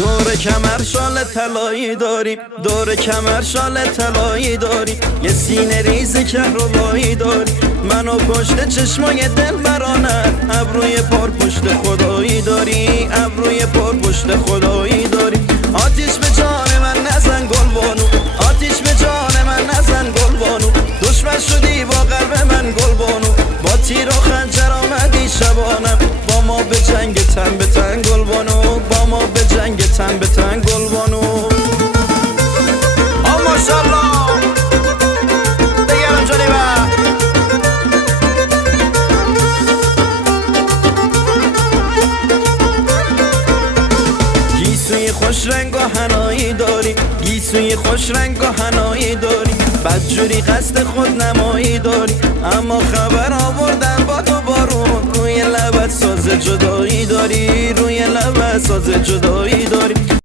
دور کمر شال طلایی داری، دور کمر شال طلایی داری، یه سینه ریز کهربایی داری، منو پشت چشمای دل برانت، ابروی پر پشت خدایی داری، ابروی پر پشت خدایی داری. آتیش به جان من نزن گلبانو، آتیش به جان من نزن گلبانو، دشمن شدی با قلب من گلبانو، با تیر و خنجر آمدی شبانم، با ما به جنگ تن به تن گلبانو، با ما به جنگ تن به تن گلبانو. ماشاءالله بگرم جانی با گیسوی خوش رنگ و حنایی داری، گیسوی خوش رنگ و حنایی داری، بدجوری قصد خود نمایی داری، اما خبر آوردن با تو بارون، روی لبت ساز جدایی داری، روی لبت ساز جدایی داری.